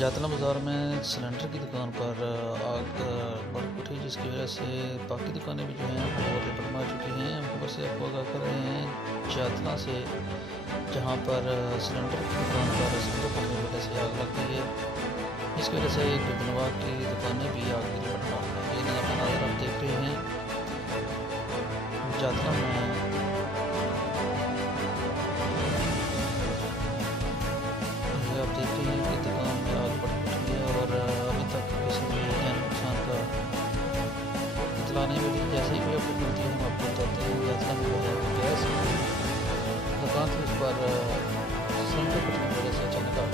जातला बाज़ार में सिलेंडर की दुकान पर आग भड़क उठी, जिसकी वजह से बाकी दुकानें भी जो हैं वो लिपटमा चुकी हैं। हम खबर से आपको आगाह कर रहे हैं जातला से, जहां पर सिलेंडर की दुकान पर सिलेंडर फटने की वजह से आग लग गई है, जिसकी वजह से बिजनवा की दुकानें भी आग की लपट में आ गई। ये नज़ारा आप देख रहे हैं जातला में। ये आप देख रहे हैं कि दुकान में आग भड़क उठी है और अभी तक किसी भी जान नुकसान का इतला नहीं मिली। जैसे ही कोई अपडेट मिलती है हम आपको बताते हैं। जातला में जो है गैस दुकान थी, उस पर सिलेंडर फटने की वजह से अचानक आग